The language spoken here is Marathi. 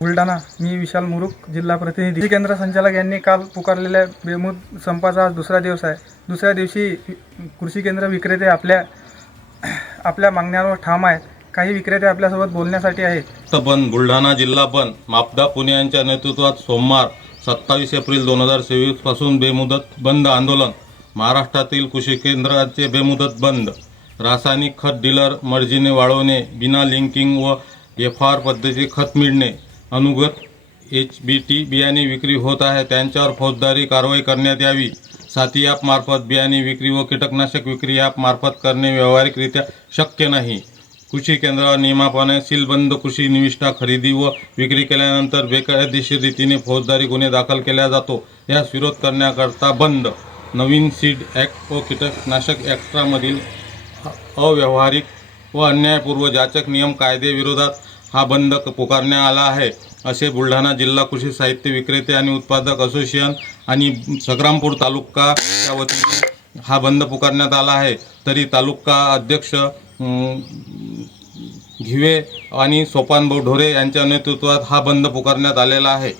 बुलढाणा, मी विशाल मुरुक, जिल्हा प्रतिनिधी. कृषी केंद्र संचालक यांनी काल पुकारलेल्या बेमुद संपाचा आज दुसरा दिवस आहे. दुसऱ्या दिवशी कृषी केंद्र विक्रेते आपल्या मागण्यांवर ठाम आहेत. काही विक्रेते आपल्यासोबत बोलण्यासाठी आहेत. बंद बुलढाणा जिल्हा बंद. मापदा पुणे यांच्या नेतृत्वात सोमवार 27 एप्रिल 2023 पासून बेमुदत बंद आंदोलन. महाराष्ट्रातील कृषी केंद्राचे बेमुदत बंद. रासायनिक खत डीलर मर्जीने वाढवणे, बिना लिंकिंग व FR पद्धतीचे खत मिळणे, अनुगत HBT बियाणे विक्री होत आहे त्यांच्यावर फौजदारी कारवाई करण्यात यावी. साथी ॲप मार्फत बियाणे विक्री व कीटकनाशक विक्री ॲप मार्फत करणे व्यावहारिकरित्या शक्य नाही. कृषी केंद्रावर नियमाप्रमाणे सीलबंद कृषी निविष्ठा खरेदी व विक्री केल्यानंतर बेकायदेशीर रीतीने फौजदारी गुन्हे दाखल केला जातो. यास विरोध करण्याकरता बंद. नवीन सीड ॲक्ट व कीटकनाशक ॲक्टमधील अव्यावहारिक व अन्यायपूर्व जाचक नियम कायद्याविरोधात हा बंद पुकारण्यात आला आहे, असे बुलढाणा जिल्हा कृषी साहित्य विक्रेते आणि उत्पादक असोसिएशन आणि संग्रामपूर तालुकाच्या वतीने हा बंद पुकारण्यात आला आहे. तरी तालुका अध्यक्ष घिवे आणि सोपानभाऊ ढोरे यांच्या नेतृत्वात हा बंद पुकारण्यात आलेला आहे.